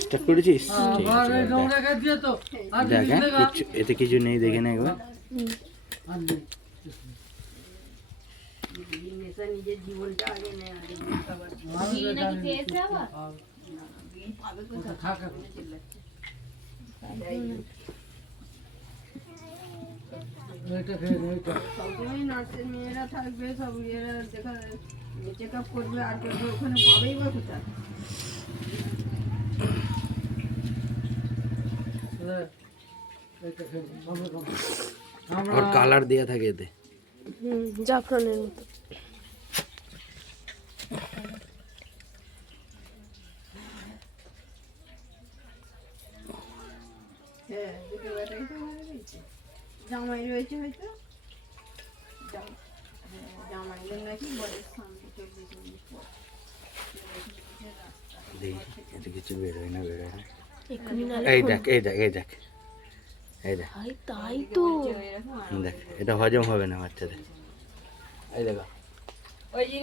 Start করেছিস? ঠিক আছে, দেখ হ্যাঁ, এতে কিছু নেই, দেখে না একবার। নিজের জীবনটা আগে নেয়, সবসময় নার্সের মেয়েরা থাকবে, সব ইয়েরা দেখা চেক আপ করবে আর করবে, ওখানে পাবেই বা কোথায়? আর কালার দেয়া থাকে এতে। জাফরানের মতো। হ্যাঁ, দুটো ব্যাটারি তো ভালো রয়েছে, জামাই রয়েছে হয়তো, জামাইদের নাকি বয়স সামনে 24 পর। দেখি এতে কিছু বেরোয় না, বেরোয় না। এক্ষুনি নালে এই ফোন- দেখ, এই দেখ, এই দেখ, এই দেখ, ভাই তাই তো। দেখ, এটা হজম হবে না বাচ্চাদের। এই দেখো।